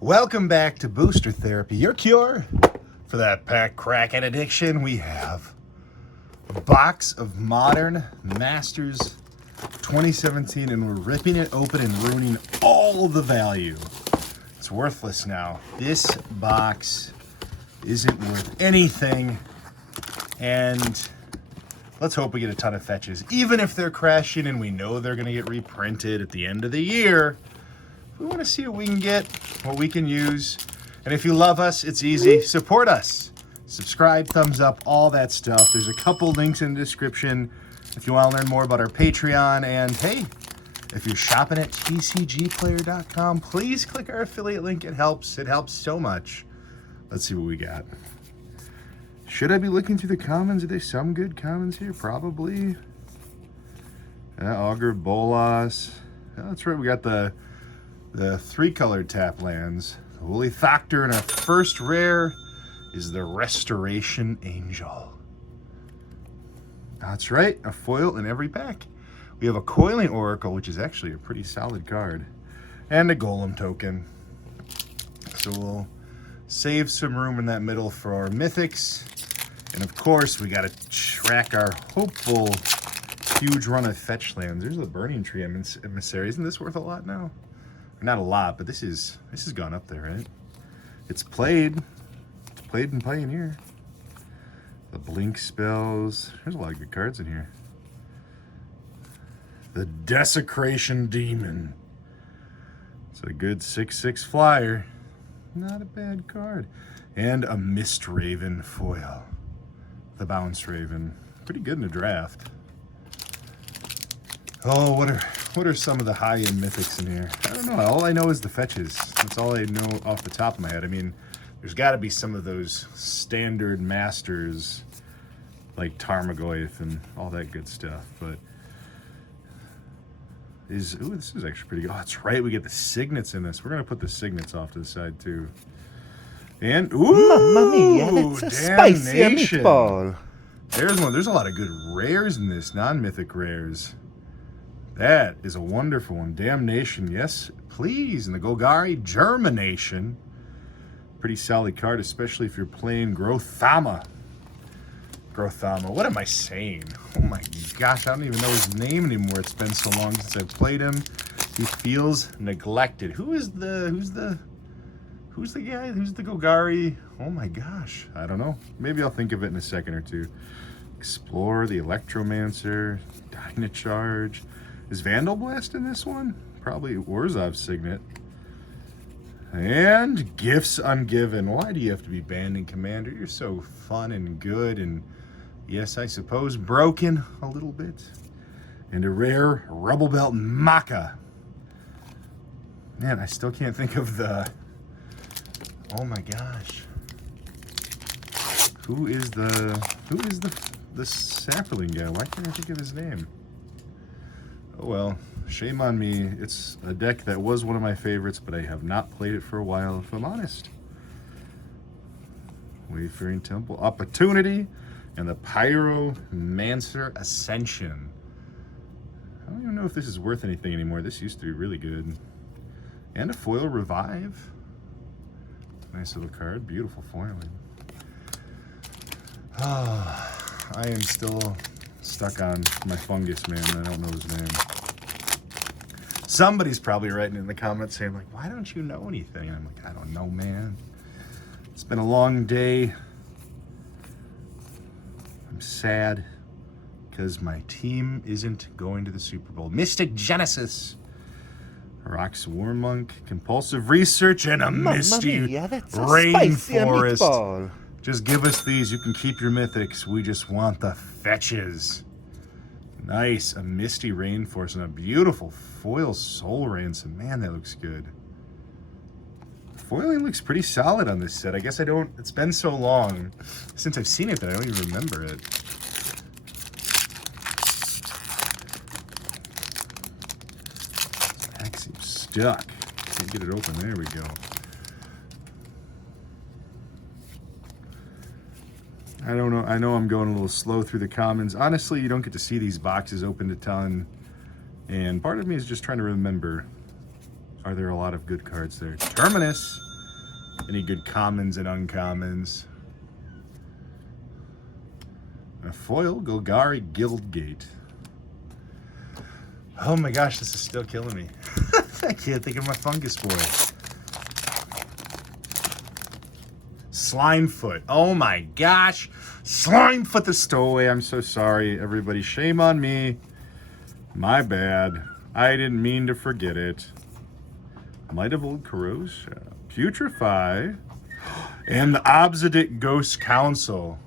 Welcome back to Booster Therapy, your cure for that pack cracking addiction. We have a box of Modern Masters 2017, and we're ripping it open and ruining all the value. It's worthless now. This box isn't worth anything, and let's hope we get a ton of fetches. Even if they're crashing and we know they're going to get reprinted at the end of the year, we want to see what we can get, what we can use. And if you love us, it's easy. Support us. Subscribe, thumbs up, all that stuff. There's a couple links in the description if you want to learn more about our Patreon. And hey, if you're shopping at tcgplayer.com, please click our affiliate link. It helps. It helps so much. Let's see what we got. Should I be looking through the commons? Are there some good commons here? Probably. Augur, Bolas. Oh, that's right. We got the three-colored tap lands. The Holy Thoctor, and our first rare is the Restoration Angel. That's right, a foil in every pack. We have a Coiling Oracle, which is actually a pretty solid card, and a Golem token. So we'll save some room in that middle for our mythics. And of course, we got to track our hopeful huge run of fetch lands. There's the Burning Tree Emissary. Isn't this worth a lot now? Not a lot, but this has gone up there, right? It's played in Pioneer. The Blink spells. There's a lot of good cards in here. The Desecration Demon. It's a good 6/6 flyer. Not a bad card. And a Mist Raven foil. The Bounce Raven. Pretty good in the draft. Oh, what are some of the high-end mythics in here? I don't know. All I know is the fetches. That's all I know off the top of my head. I mean, there's got to be some of those standard masters like Tarmogoyf and all that good stuff. But this is actually pretty good. Oh, that's right. We get the signets in this. We're gonna put the signets off to the side too. And Mamma mia, that's a spicy meatball. There's one. There's a lot of good rares in this, non-mythic rares. That is a wonderful one. Damnation, yes, please. And the Golgari, Germination. Pretty solid card, especially if you're playing Grothama. What am I saying? Oh my gosh, I don't even know his name anymore. It's been so long since I've played him. He feels neglected. Who's the guy? Who's the Golgari? Oh my gosh, I don't know. Maybe I'll think of it in a second or two. Explorer, the Electromancer, Dynacharge. Is Vandal Blast in this one? Probably Orzhov's Signet. And Gifts Ungiven. Why do you have to be banned in Commander? You're so fun and good and, yes, I suppose, broken a little bit. And a rare Rubble Belt Maka. Man, I still can't think of the... Oh my gosh. Who is the Saproling guy? Why can't I think of his name? Oh well, shame on me. It's a deck that was one of my favorites, but I have not played it for a while, if I'm honest. Wayfaring Temple, Opportunity, and the Pyromancer Ascension. I don't even know if this is worth anything anymore. This used to be really good. And a foil Revive. Nice little card, beautiful foiling. Oh, I am still stuck on my fungus man. I don't know his name. Somebody's probably writing in the comments saying, like, why don't you know anything? And I'm like, I don't know, man. It's been a long day. I'm sad because my team isn't going to the Super Bowl. Mystic Genesis. Rock's Warmonk, Compulsive Research, and a Misty Rainforest. Just give us these. You can keep your mythics. We just want the fetches. Nice. A Misty Rainforest and a beautiful foil Soul Ransom. Man, that looks good. Foiling looks pretty solid on this set. I guess I don't... It's been so long since I've seen it that I don't even remember it. That seems stuck. Can't get it open. There we go. I don't know. I know I'm going a little slow through the commons. Honestly, you don't get to see these boxes opened a ton. And part of me is just trying to remember, are there a lot of good cards there? Terminus. Any good commons and uncommons? A foil, Golgari, Guildgate. Oh my gosh, this is still killing me. I can't think of my fungus boy. Slimefoot. Oh my gosh. Slimefoot the Stowaway. I'm so sorry, everybody. Shame on me. My bad. I didn't mean to forget it. Might of Old Corrosion. Putrefy. And the Obsidic Ghost Council.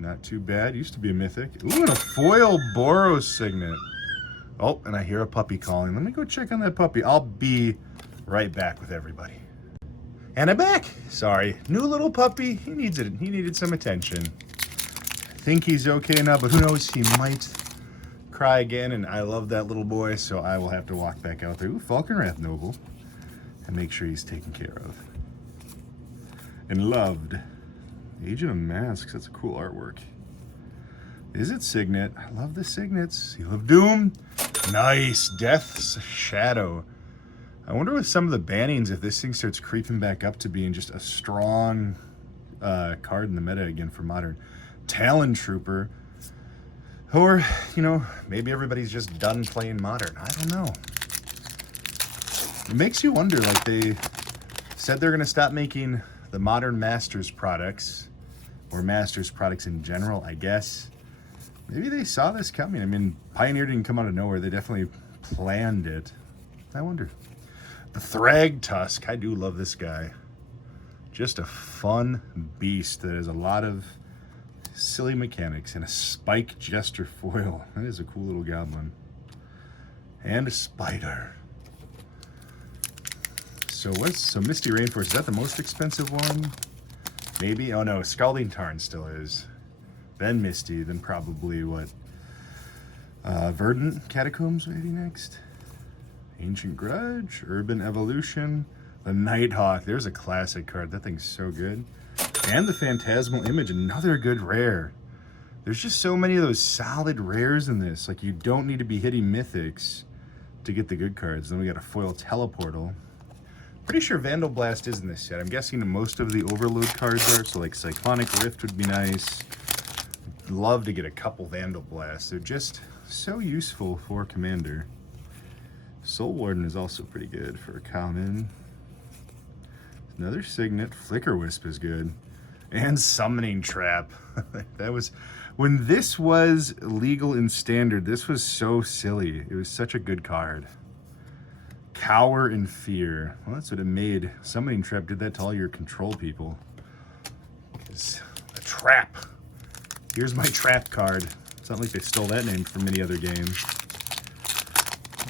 Not too bad. Used to be a mythic. Ooh, and a foil Boros Signet. Oh, and I hear a puppy calling. Let me go check on that puppy. I'll be right back with everybody. And I'm back. Sorry. New little puppy. He needs it. He needed some attention. I think he's okay now, but who knows? He might cry again, and I love that little boy, so I will have to walk back out there. Ooh, Falconwrath Noble. And make sure he's taken care of. And loved. Agent of Masks. That's a cool artwork. Is it Signet? I love the Signets. Seal of Doom. Nice. Death's Shadow. I wonder with some of the bannings if this thing starts creeping back up to being just a strong card in the meta again for Modern. Talon Trooper. Or, you know, maybe everybody's just done playing Modern. I don't know. It makes you wonder, like they said they're going to stop making the Modern Masters products, or Masters products in general, I guess. Maybe they saw this coming. I mean, Pioneer didn't come out of nowhere. They definitely planned it. I wonder. The Thrag Tusk. I do love this guy. Just a fun beast that has a lot of silly mechanics. And a Spike Jester foil. That is a cool little goblin. And a spider. So Misty Rainforest, is that the most expensive one? Maybe? Oh no, Scalding Tarn still is. Then Misty, then probably what? Verdant Catacombs maybe next? Ancient Grudge, Urban Evolution, the Nighthawk. There's a classic card. That thing's so good. And the Phantasmal Image, another good rare. There's just so many of those solid rares in this. Like, you don't need to be hitting mythics to get the good cards. Then we got a foil Teleportal. Pretty sure Vandal Blast is in this set. I'm guessing most of the Overload cards are, so like Cyclonic Rift would be nice. Love to get a couple Vandal Blasts. They're just so useful for Commander. Soul Warden is also pretty good for a common. Another Signet. Flicker Wisp is good. And Summoning Trap. That was, when this was legal in Standard, this was so silly. It was such a good card. Cower in Fear. Well, that's what it made. Summoning Trap did that to all your control people. It's a trap. Here's my trap card. It's not like they stole that name from any other game.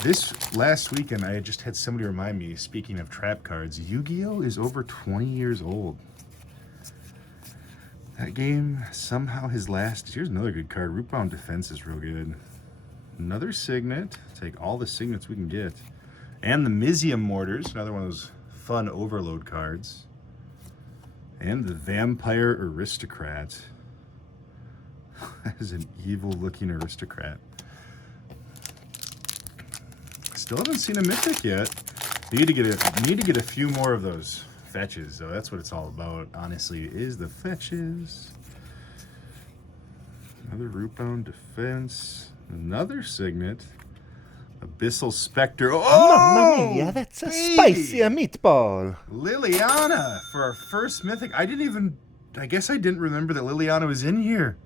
This last weekend, I just had somebody remind me, speaking of trap cards, Yu-Gi-Oh! Is over 20 years old. That game somehow has lasted. Here's another good card. Rootbound Defense is real good. Another Signet. Take all the Signets we can get. And the Mizium Mortars, another one of those fun Overload cards. And the Vampire Aristocrat. That is an evil-looking aristocrat. Still haven't seen a mythic yet. Need to get a few more of those fetches, though. That's what it's all about, honestly, is the fetches. Another Rootbound Defense. Another Signet. Abyssal Spectre. Oh! Mamma mia, that's a spicy meatball. Liliana for our first mythic. I guess I didn't remember that Liliana was in here.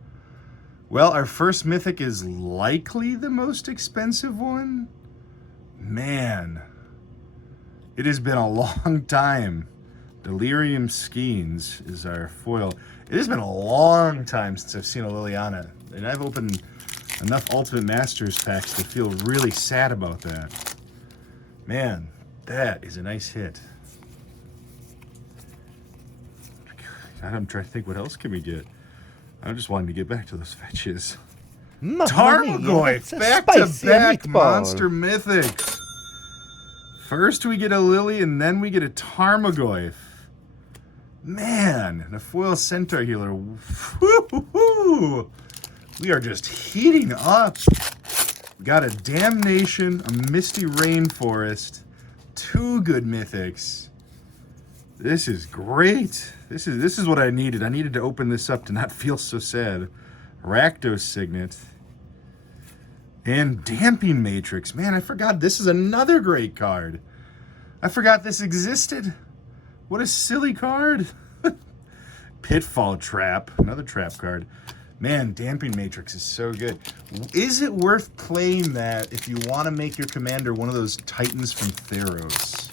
Well, our first mythic is likely the most expensive one. Man, it has been a long time. Delirium Skeins is our foil. It has been a long time since I've seen a Liliana, and I've opened enough Ultimate Masters packs to feel really sad about that. Man, that is a nice hit. God, I'm trying to think, what else can we get? I'm just wanting to get back to those fetches. Tarmogoyf, back-to-back monster mythics. First we get a Lily, and then we get a Tarmogoyf. Man, and a foil centaur healer. Woo-hoo-hoo. We are just heating up. We got a damnation, a misty rainforest, 2 good mythics. This is great. This is what I needed. I needed to open this up to not feel so sad. Rakdos Signet. And Damping Matrix. Man, I forgot this is another great card. I forgot this existed. What a silly card. Pitfall Trap. Another trap card. Man, Damping Matrix is so good. Is it worth playing that if you want to make your commander one of those Titans from Theros?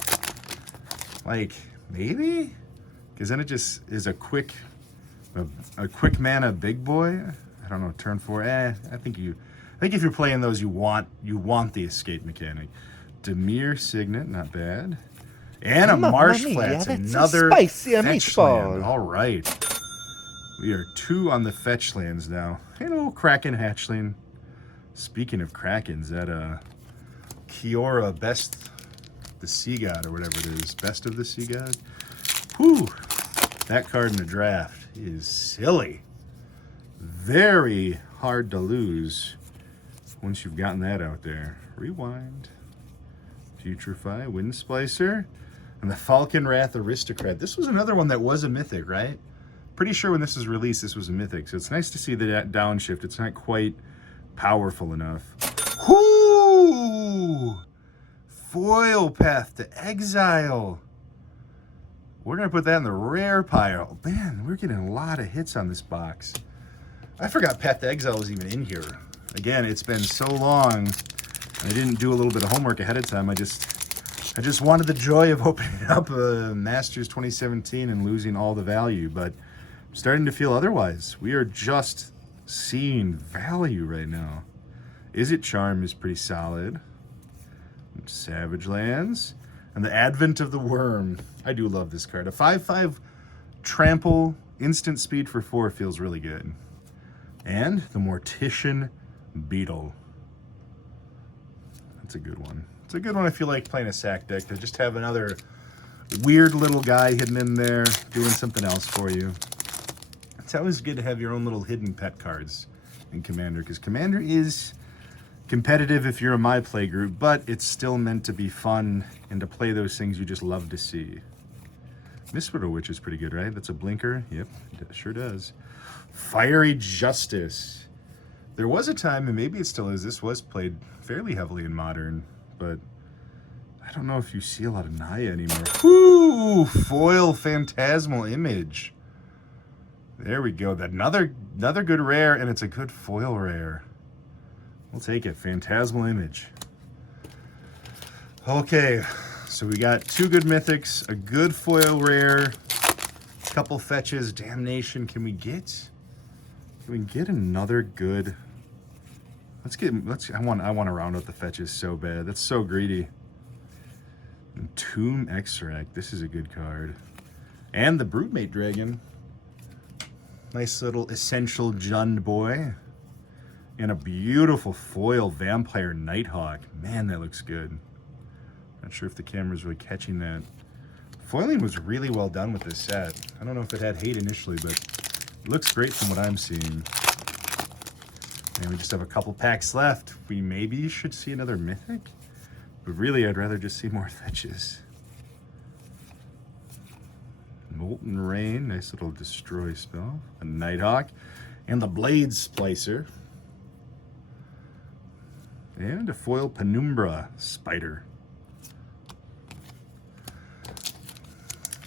Like, maybe? Because then it just is a quick mana big boy. I don't know, turn 4. I think if you're playing those, you want the escape mechanic. Demir Signet, not bad. And a Marsh Flats, another spicy fetch land. All right. We are 2 on the fetch lands now. Hello, Kraken Hatchling. Speaking of Krakens, that Kiora Best the Sea God, or whatever it is. Best of the Sea God. Whew. That card in the draft is silly. Very hard to lose once you've gotten that out there. Rewind. Putrefy, Wind Splicer, and the Falcon Wrath Aristocrat. This was another one that was a mythic, right? Pretty sure when this was released, this was a mythic. So it's nice to see the downshift. It's not quite powerful enough. Whoo! Foil Path to Exile. We're going to put that in the rare pile. Man, we're getting a lot of hits on this box. I forgot Path to Exile was even in here. Again, it's been so long. I didn't do a little bit of homework ahead of time. I just wanted the joy of opening up a Masters 2017 and losing all the value, but I'm starting to feel otherwise. We are just seeing value right now. Is It Charm is pretty solid. Savage Lands. And the Advent of the Worm. I do love this card. A 5/5 trample, instant speed for 4 feels really good. And the Mortician Beetle. That's a good one. It's a good one if you like playing a sack deck, to just have another weird little guy hidden in there doing something else for you. It's always good to have your own little hidden pet cards in Commander, because Commander is competitive if you're a My Play group, but it's still meant to be fun and to play those things you just love to see. Mistwidow Witch is pretty good, right? That's a blinker. Yep, it sure does. Fiery Justice. There was a time, and maybe it still is, this was played fairly heavily in Modern, but I don't know if you see a lot of Naya anymore. Whoo! Foil Phantasmal Image. There we go. Another good rare, and it's a good foil rare. We'll take it. Phantasmal Image. Okay, so we got 2 good mythics, a good foil rare, a couple fetches, damnation. Can we get another good? I want to round out the fetches so bad. That's so greedy. Tomb Extract. This is a good card. And the Broodmate Dragon. Nice little essential Jund boy. And a beautiful foil Vampire Nighthawk. Man, that looks good. Not sure if the camera's really catching that. Foiling was really well done with this set. I don't know if it had hate initially, but it looks great from what I'm seeing. And we just have a couple packs left. We maybe should see another mythic, but really I'd rather just see more fetches. Molten Rain, nice little destroy spell. A Nighthawk, and the Blade Splicer. And a foil Penumbra Spider.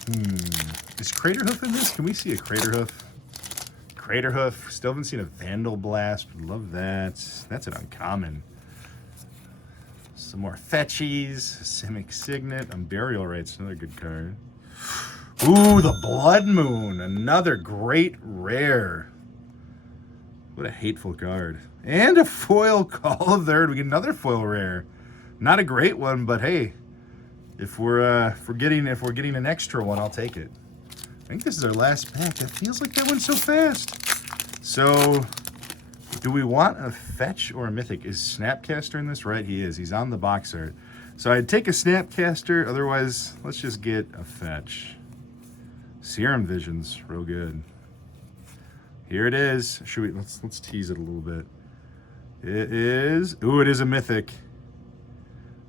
Is Craterhoof in this? Can we see a Craterhoof? Craterhoof. Still haven't seen a Vandal Blast. Would love that. That's an uncommon. Some more fetchies. Simic Signet. Burial Rites. Another good card. Ooh, the Blood Moon. Another great rare. What a hateful card. And a foil Call of the Herd. We get another foil rare. Not a great one, but hey, if we're getting an extra one, I'll take it. I think this is our last pack. It feels like that went so fast. So, do we want a fetch or a mythic? Is Snapcaster in this? Right, he is. He's on the box art. So I'd take a Snapcaster. Otherwise, let's just get a fetch. Serum Vision's real good. Here it is. Should we let's tease it a little bit. It is it is a mythic.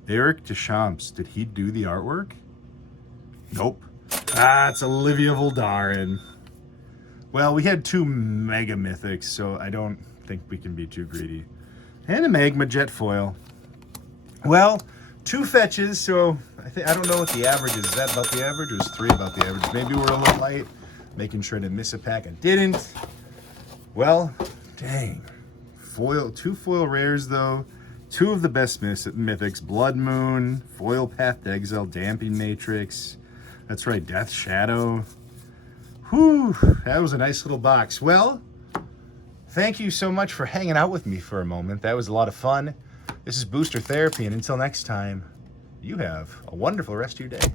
Eric Deschamps. Did he do the artwork? Nope. Ah, it's Olivia Voldaren. Well, we had 2 mega mythics, so I don't think we can be too greedy. And a magma jet foil. Well, 2 fetches, so I don't know what the average is. Is that about the average, or is 3 about the average? Maybe we're a little light, making sure to miss a pack. I didn't. Well, dang. 2 foil rares though. 2 of the best mythics: Blood Moon, Foil Path to Exile, Damping Matrix. That's right, Death Shadow. Whew, that was a nice little box. Well, thank you so much for hanging out with me for a moment. That was a lot of fun. This is Booster Therapy, and until next time, you have a wonderful rest of your day.